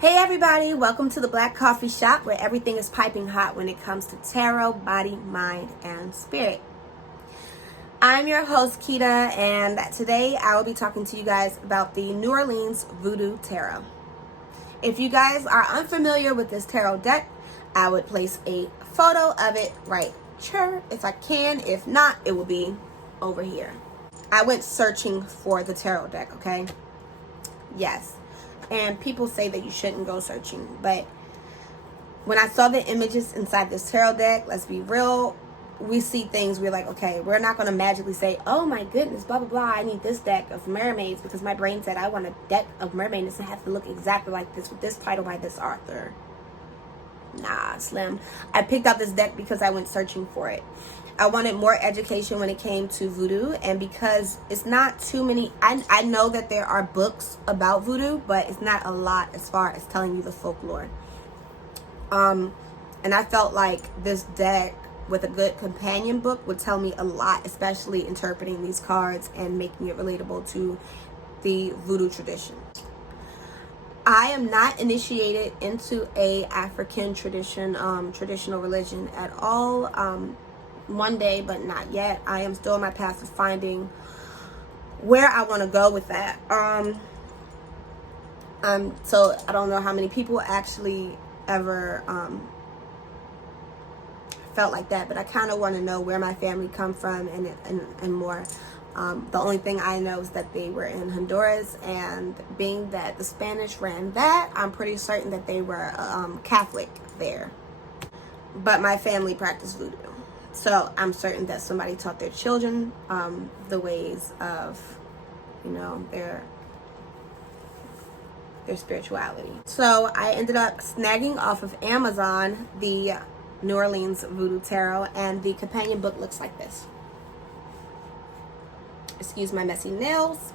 Hey everybody, welcome to the Black Coffee Shop where everything is piping hot when it comes to tarot, body, mind, and spirit. I'm your host Keita, and today I will be talking to you guys about the New Orleans Voodoo Tarot. If you guys are unfamiliar with this tarot deck, I would place a photo of it right here if I can. If not, it will be over here. I went searching for the tarot deck, okay? Yes. And people say that you shouldn't go searching, but when I saw the images inside this tarot deck, let's be real, we see things, we're like, okay, we're not going to magically say, oh my goodness, blah, blah, blah, I need this deck of mermaids because my brain said I want a deck of mermaids that have to look exactly like this with this title by this author. Nah, Slim. I picked out this deck because I went searching for it. I wanted more education when it came to voodoo, and because it's not too many, I know that there are books about voodoo, but it's not a lot as far as telling you the folklore. And I felt like this deck with a good companion book would tell me a lot, especially interpreting these cards and making it relatable to the voodoo tradition. I am not initiated into a African traditional religion at all. One day, but not yet. I am still on my path of finding where I want to go with that. So I don't know how many people actually ever felt like that, but I kind of want to know where my family come from and more. The only thing I know is that they were in Honduras, and being that the Spanish ran that, I'm pretty certain that they were Catholic there. But my family practiced voodoo. So I'm certain that somebody taught their children the ways of, their spirituality. So I ended up snagging off of Amazon the New Orleans Voodoo Tarot, and the companion book looks like this. Excuse my messy nails.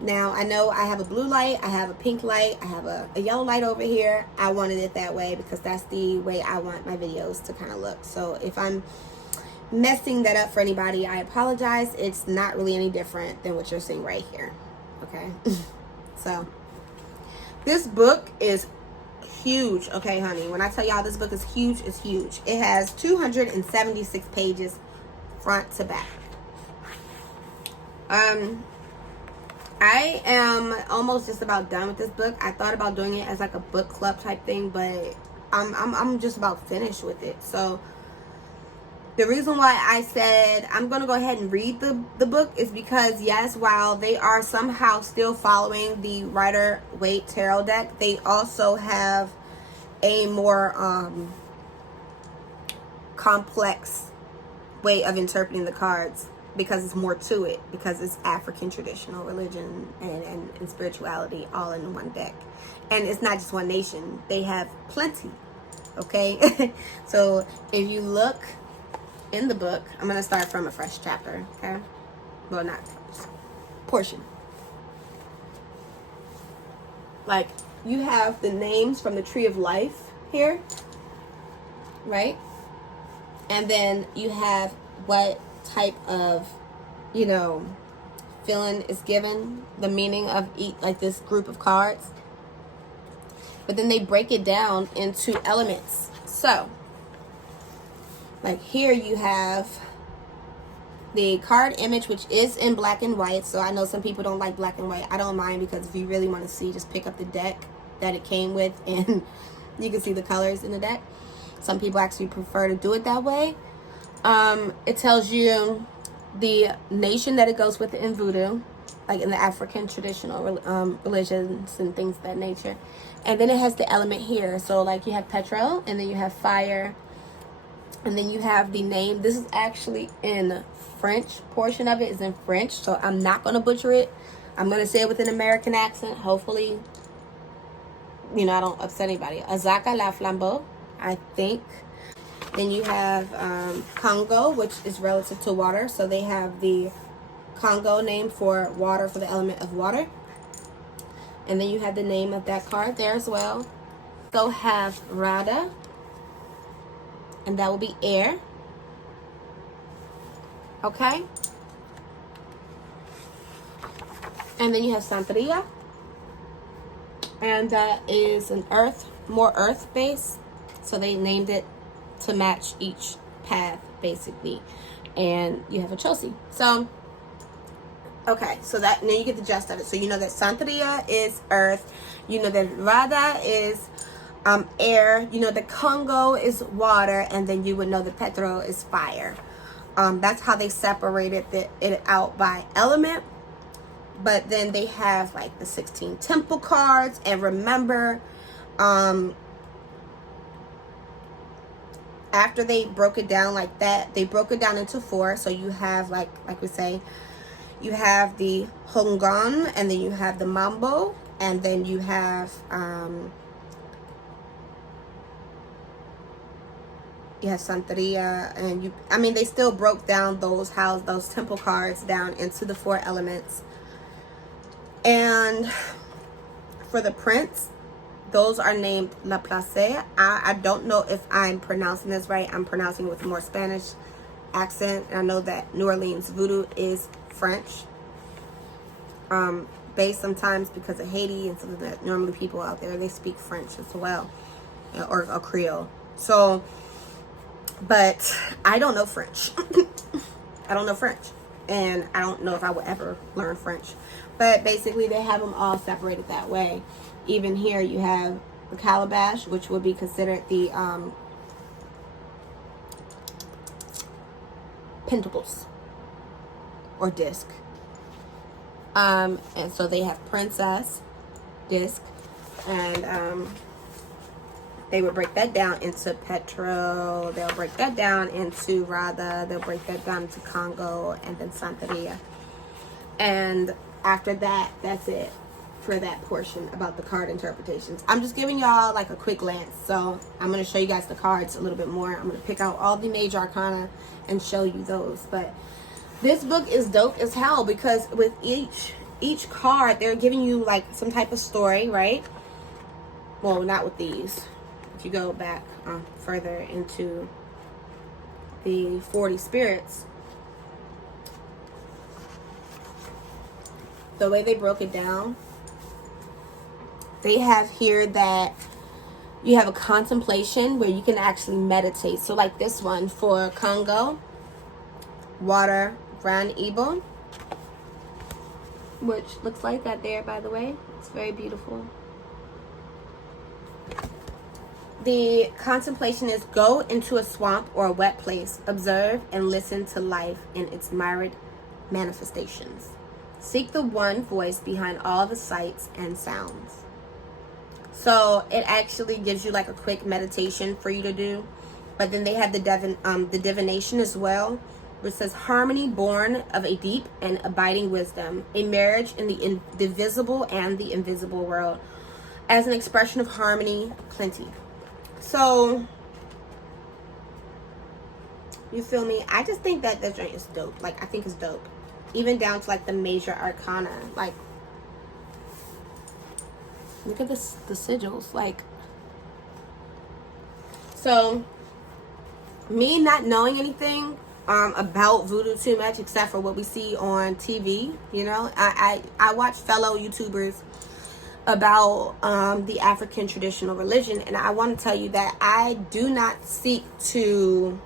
Now, I know I have a blue light, I have a pink light, I have a yellow light over here. I wanted it that way because that's the way I want my videos to kind of look. So if I'm messing that up for anybody, I apologize. It's not really any different than what you're seeing right here. Okay? So, this book is huge, okay, honey? When I tell y'all this book is huge, it's huge. It has 276 pages front to back. I am almost just about done with this book. I thought about doing it as like a book club type thing, but I'm just about finished with it. So the reason why I said I'm going to go ahead and read the book is because, yes, while they are somehow still following the Rider-Waite Tarot deck, they also have a more complex way of interpreting the cards, because it's more to it, because it's African traditional religion and spirituality all in one deck. And it's not just one nation. They have plenty, okay? So if you look in the book, I'm going to start from a fresh chapter, okay? Well, not portion. Like, you have the names from the Tree of Life here, right? And then you have what type of, feeling is given, the meaning of each, like this group of cards. But then they break it down into elements. So, like here you have the card image, which is in black and white. So I know some people don't like black and white. I don't mind, because if you really want to see, just pick up the deck that it came with and you can see the colors in the deck. Some people actually prefer to do it that way. It tells you the nation that it goes with in voodoo, like in the African traditional religions and things of that nature. And then it has the element here. So like you have petrol, and then you have fire, and then you have the name. This is actually in French. Portion of it is in French, so I'm not going to butcher it. I'm going to say it with an American accent. Hopefully, I don't upset anybody. Azaka la flambeau, I think. Then you have Congo, which is relative to water. So they have the Congo name for water, for the element of water. And then you have the name of that card there as well. So have Rada, and that will be air. Okay? And then you have Santeria, And that is an earth, more earth base. So they named it to match each path, basically. And you have a Chelsea. So, okay, so that, now you get the gist of it. So you know that Santeria is earth. You know that Rada is air. You know that Congo is water. And then you would know that Petro is fire. That's how they separated it out by element. But then they have like the 16 temple cards. And remember, after they broke it down like that, they broke it down into 4. So you have, like we say, you have the Hongon, and then you have the Mambo, and then you have Santeria, and I mean, they still broke down those temple cards down into the 4 elements. And for the prince, those are named La Place. I don't know if I'm pronouncing this right. I'm pronouncing it with a more Spanish accent. And I know that New Orleans Voodoo is French. Based sometimes because of Haiti and something that normally people out there, they speak French as well. Or Creole. So, but I don't know French. I don't know French. And I don't know if I would ever learn French. But basically, they have them all separated that way. Even here, you have the calabash, which would be considered the pentacles or disc. And so they have princess, disc, and they would break that down into Petro. They'll break that down into Rada. They'll break that down into Congo, and then Santeria. And after that, that's it for that portion about the card interpretations. I'm just giving y'all like a quick glance. So I'm going to show you guys the cards a little bit more. I'm going to pick out all the major arcana and show you those. But this book is dope as hell because with each card, they're giving you like some type of story, right? Well, not with these. If you go back further into the 40 spirits, the way they broke it down, they have here that you have a contemplation where you can actually meditate. So like this one for Congo, water, Ran Ibo, which looks like that there, by the way. It's very beautiful. The contemplation is go into a swamp or a wet place, observe and listen to life in its myriad manifestations. Seek the one voice behind all the sights and sounds. So it actually gives you like a quick meditation for you to do. But then they have the divination as well, which says harmony born of a deep and abiding wisdom, a marriage in the divisible and the invisible world, as an expression of harmony, plenty. So, you feel me? I just think that this joint is dope. Like, I think it's dope. Even down to, like, the major arcana. Like, look at this, the sigils. Like, so, me not knowing anything about voodoo too much, except for what we see on TV, you know? I watch fellow YouTubers about the African traditional religion, and I want to tell you that I do not seek to,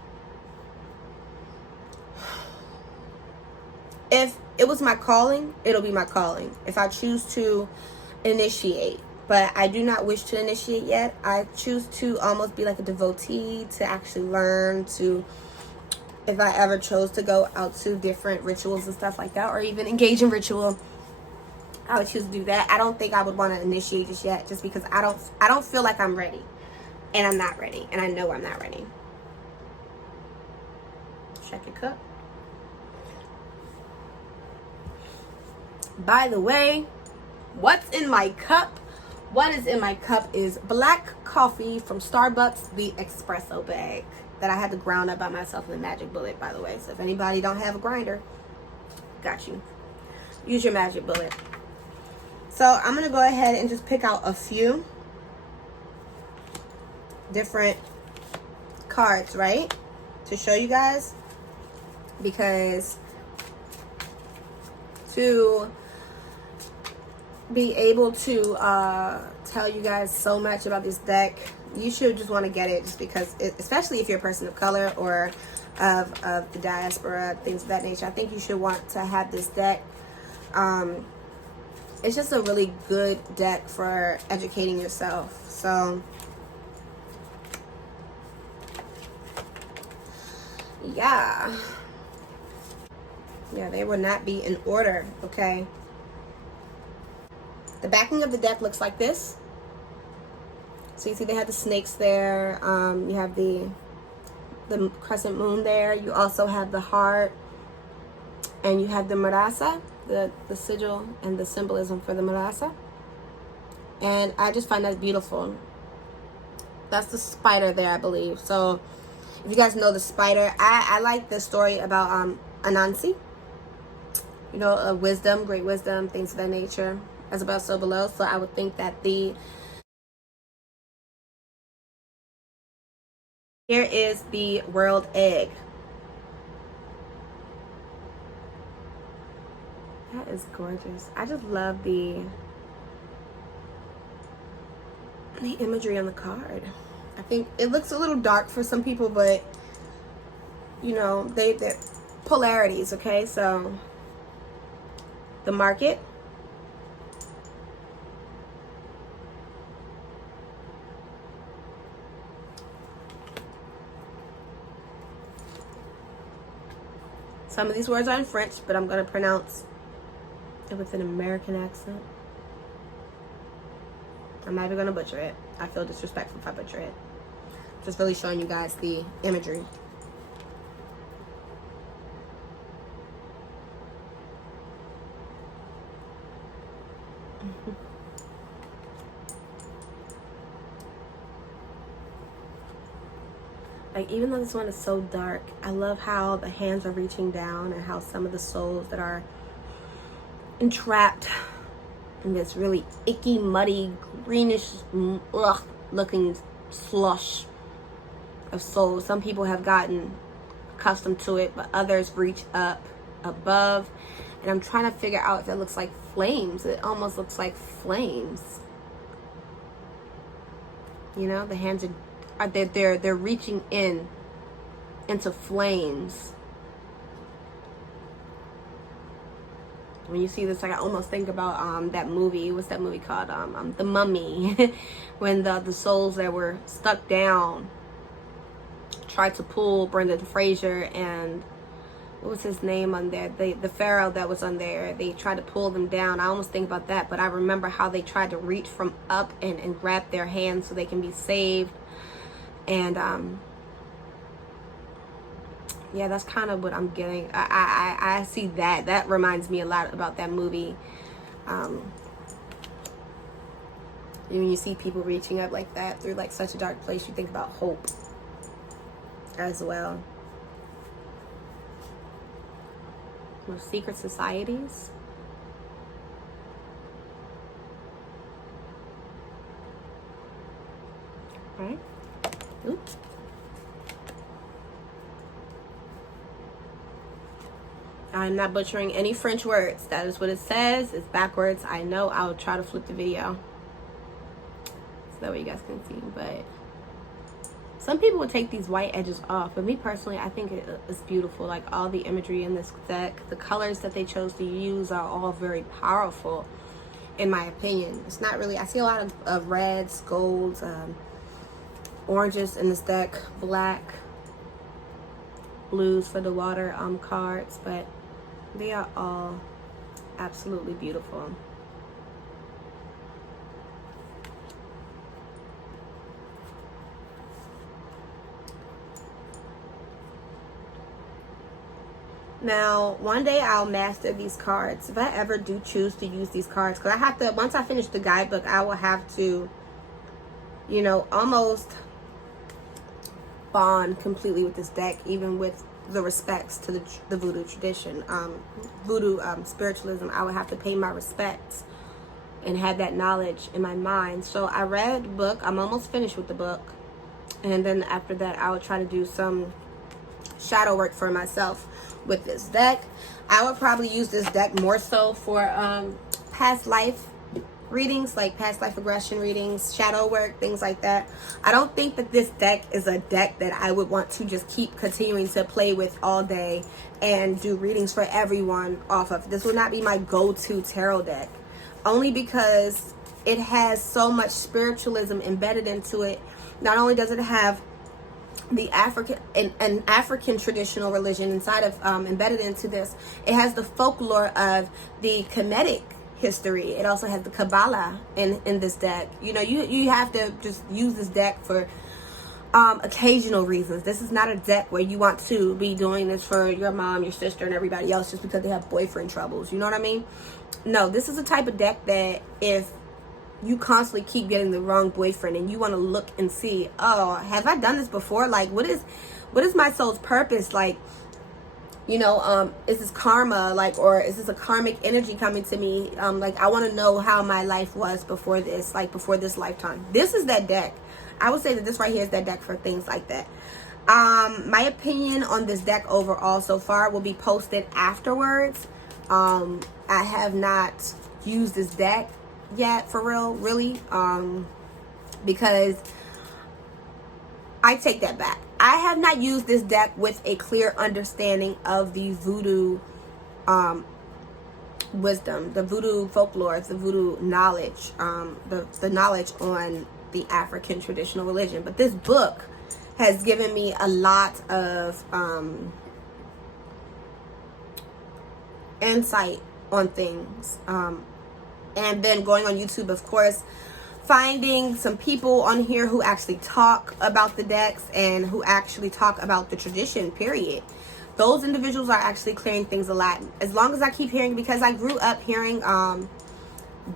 if it was my calling, it'll be my calling if I choose to initiate, but I do not wish to initiate yet. I choose to almost be like a devotee, to actually learn, to, if I ever chose to go out to different rituals and stuff like that, or even engage in ritual, I would choose to do that. I don't think I would want to initiate just yet, just because I don't feel like I'm ready. And I'm not ready. And I know I'm not ready. Check your cup. By the way, what's in my cup? What is in my cup is black coffee from Starbucks, the espresso bag that I had to ground up by myself in the Magic Bullet, by the way. So if anybody don't have a grinder, got you. Use your Magic Bullet. So I'm going to go ahead and just pick out a few different cards, right? To show you guys. Because to be able to tell you guys so much about this deck. You should just want to get it just because, especially if you're a person of color or of the diaspora, things of that nature. I think you should want to have this deck. It's just a really good deck for educating yourself. So yeah, they will not be in order. Okay, the backing of the deck looks like this. So you see they have the snakes there. You have the crescent moon there. You also have the heart, and you have the marasa, the sigil and the symbolism for the marasa. And I just find that beautiful. That's the spider there, I believe. So if you guys know the spider, I like the story about Anansi. You know, wisdom, great wisdom, things of that nature, as above so below. So I would think that here is the world egg. That is gorgeous. I just love the imagery on the card. I think it looks a little dark for some people, but you know, they're polarities. Okay, so the market, some of these words are in French, but I'm going to pronounce it with an American accent. I'm not even going to butcher it. I feel disrespectful if I butcher it. Just really showing you guys the imagery. Like, even though this one is so dark, I love how the hands are reaching down and how some of the souls that are entrapped in this really icky, muddy, greenish, looking slush of souls. Some people have gotten accustomed to it, but others reach up above. And I'm trying to figure out if it looks like flames. It almost looks like flames. You know, the hands are they're reaching into flames. When you see this, like, I almost think about that movie. What's that movie called? The Mummy. When the souls that were stuck down tried to pull Brendan Fraser and what was his name on there? The pharaoh that was on there. They tried to pull them down. I almost think about that, but I remember how they tried to reach from up and grab their hands so they can be saved. And yeah, that's kind of what I'm getting. I see that. That reminds me a lot about that movie. When you see people reaching up like that through like such a dark place, you think about hope as well. More secret societies. Right? Oops. I'm not butchering any French words. That is what it says. It's backwards. I know. I'll try to flip the video so that way you guys can see. But some people would take these white edges off. But me personally, I think it's beautiful. Like, all the imagery in this deck, the colors that they chose to use are all very powerful, in my opinion. It's not really, I see a lot of reds, golds, oranges in this deck, black, blues for the water cards, but they are all absolutely beautiful. Now, one day I'll master these cards. If I ever do choose to use these cards, because I have to, once I finish the guidebook, I will have to, you know, almost bond completely with this deck, even with the respects to the voodoo tradition, voodoo spiritualism. I would have to pay my respects and have that knowledge in my mind. So I read the book. I'm almost finished with the book, and then after that I would try to do some shadow work for myself with this deck. I would probably use this deck more so for past life readings, like past life regression readings, shadow work, things like that. I don't think that this deck is a deck that I would want to just keep continuing to play with all day and do readings for everyone off of. This would not be my go-to tarot deck, only because it has so much spiritualism embedded into it. Not only does it have the an African traditional religion inside of embedded into this, it has the folklore of the Kemetic history. It also has the Kabbalah in this deck. You know, you have to just use this deck for occasional reasons. This is not a deck where you want to be doing this for your mom, your sister, and everybody else just because they have boyfriend troubles. You know what I mean? No, this is a type of deck that if you constantly keep getting the wrong boyfriend and you want to look and see, oh, have I done this before? Like, what is my soul's purpose? Like, you know, is this karma, like, or is this a karmic energy coming to me? Like, I want to know how my life was before this, like before this lifetime. This is that deck. I would say that this right here is that deck for things like that. My opinion on this deck overall so far will be posted afterwards. I have not used this deck yet, for real, really, because I take that back. I have not used this deck with a clear understanding of the voodoo wisdom, the voodoo folklore, the voodoo knowledge, the knowledge on the African traditional religion. But this book has given me a lot of insight on things. And then going on YouTube, of course, finding some people on here who actually talk about the decks and who actually talk about the tradition, period. Those individuals are actually clearing things a lot. As long as I keep hearing, because I grew up hearing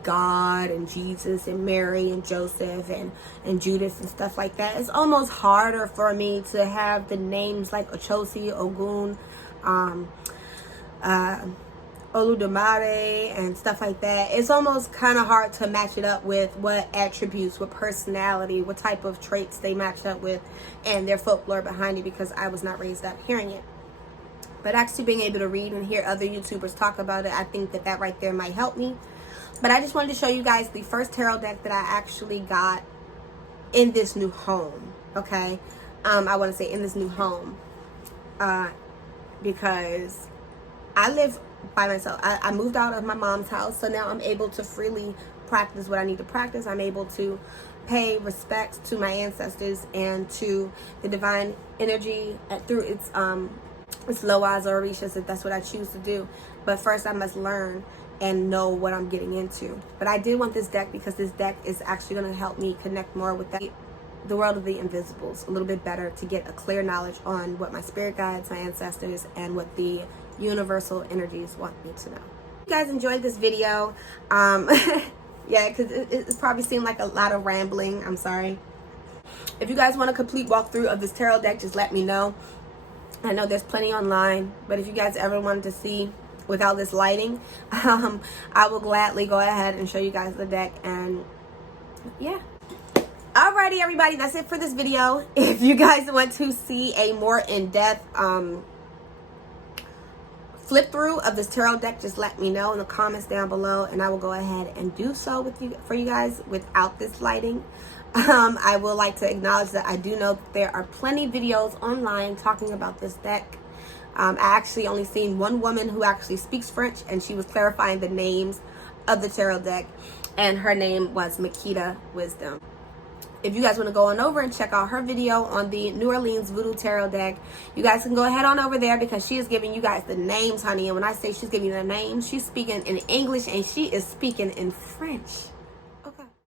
God and Jesus and Mary and Joseph and Judas and stuff like that, it's almost harder for me to have the names like Ochosi, Ogun, Oludumare and stuff like that. It's almost kind of hard to match it up with what attributes, what personality, what type of traits they match up with and their folklore behind it, because I was not raised up hearing it. But actually being able to read and hear other YouTubers talk about it, I think that right there might help me. But I just wanted to show you guys the first tarot deck that I actually got in this new home, okay? I want to say in this new home, because I live by myself. I moved out of my mom's house, so now I'm able to freely practice what I need to practice. I'm able to pay respect to my ancestors and to the divine energy through its loas or orishas, if that's what I choose to do. But first I must learn and know what I'm getting into. But I did want this deck because this deck is actually going to help me connect more with the world of the invisibles a little bit better, to get a clear knowledge on what my spirit guides, my ancestors, and what the universal energies want me to know. If you guys enjoyed this video, yeah, because it probably seemed like a lot of rambling. I'm sorry. If you guys want a complete walkthrough of this tarot deck, just let me know. I know there's plenty online, but if you guys ever wanted to see without this lighting, I will gladly go ahead and show you guys the deck. And yeah, alrighty everybody, that's it for this video. If you guys want to see a more in-depth flip through of this tarot deck, just let me know in the comments down below, and I will go ahead and do so for you guys without this lighting. I would like to acknowledge that I do know that there are plenty of videos online talking about this deck. I actually only seen one woman who actually speaks French, and she was clarifying the names of the tarot deck, and her name was Makita Wisdom. If you guys want to go on over and check out her video on the New Orleans Voodoo Tarot deck, you guys can go ahead on over there, because she is giving you guys the names, honey. And when I say she's giving you the names, she's speaking in English and she is speaking in French.